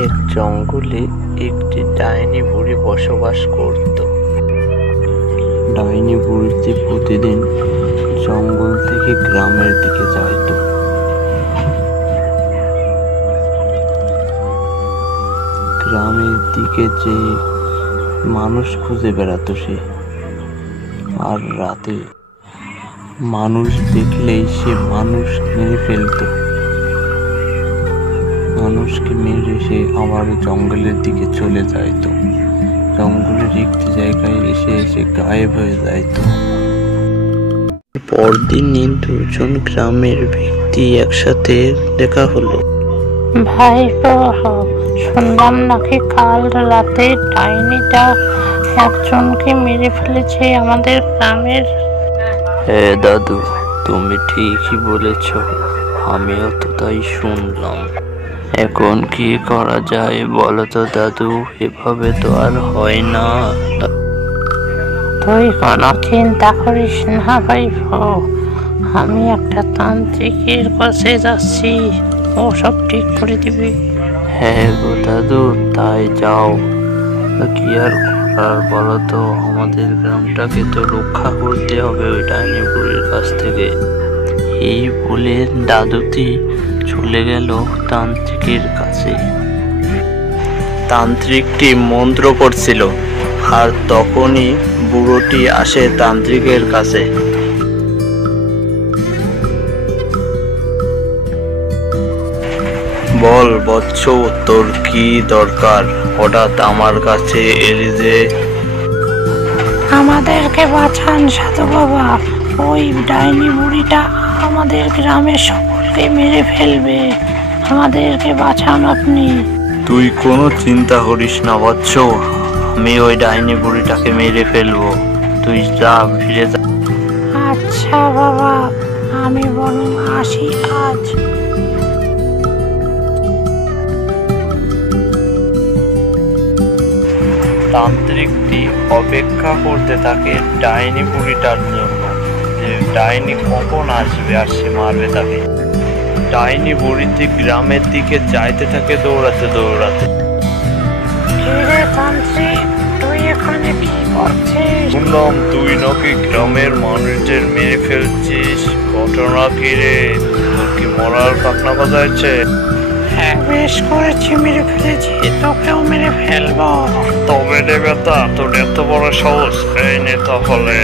এক জঙ্গলে একটি ডাইনি বুড়ি বসবাস করত। ডাইনি বুড়িটি প্রতিদিন জঙ্গল থেকে গ্রামের দিকে যাইত। গ্রামের দিকে যে মানুষ খুঁজে বেড়াতো সে, আর রাতে মানুষ দেখলেই সে মানুষ মেরে ফেলত। মানুষকে মেরে সে আবার জঙ্গলের দিকে চলে যাইত। জঙ্গলের একটি জায়গায় এসে এসে গায়েব হয়ে যাইত। পরদিনই দুজন গ্রামের ব্যক্তি একসাথে দেখা হলো। ভাইপো, শুনলাম নাকি কাল রাতে ডাইনিটা একজনকে মেরে ফেলেছে আমাদের গ্রামের। হ্যাঁ দাদু, তুমি ঠিকই বলেছ, আমিও তো তাই শুনলাম। এখন কি করা যায় বলো তো দাদু? এভাবে তো আর হয় না। তুই কোনো চিন্তা করিস না ভাইপো, আমি একটা তান্ত্রিকের কাছে যাচ্ছি, ও সব ঠিক করে দিবে। হ্যাঁ গো দাদু, তাই যাও। কি আর করার বলো তো, আমাদের গ্রামটাকে তো রক্ষা করতে হবে ওই ডাইনি বুড়ির কাছ থেকে। এই বলে দাদুটি চলে গেল তান্ত্রিকের কাছে। তান্ত্রিকটি মন্ত্র পড়ছিল, আর তখনই বুড়োটি আসে তান্ত্রিকের কাছে। বল বৎস, তোর কি দরকার? হঠাৎ আমার কাছে এলি যে? আমাদেরকে বাঁচান সাধু বাবা, ওই ডাইনি বুড়িটা আমাদের গ্রামের সকলকে মেরে ফেলবে, আমাদেরকে বাঁচান আপনি। তুই কোনো চিন্তা করিস না বৎস, আমি ওই ডাইনি বুড়িটাকে মেরে ফেলবো। তুই যা, ফিরে যা। আচ্ছা বাবা, আমি বরং আসি আজ। তান্ত্রিকটি অপেক্ষা করতে থাকে ডাইনি বুড়িটার জন্য, যে ডাইনি কখন আসবে আর সে মারবে তাকে। ডাইনি বুড়িটি গ্রামের দিকে যাইতে থাকে দৌড়াতে দৌড়াতে। তান্ত্রিক, তুই এখানে কি করছিস? শুনলাম তুই নাকি গ্রামের মানুষদের মেরে ফেলছিস, ঘটনা কি রে? তোর কি মরার পাখনা বাজাইছে? হ্যাঁ, বেশ করেছি, মেরে ফেলেছি, তোকেও মেরে ফেলবো। তবে রে বেটা, তোর এত বড় সাহস! এই নে তাহলে।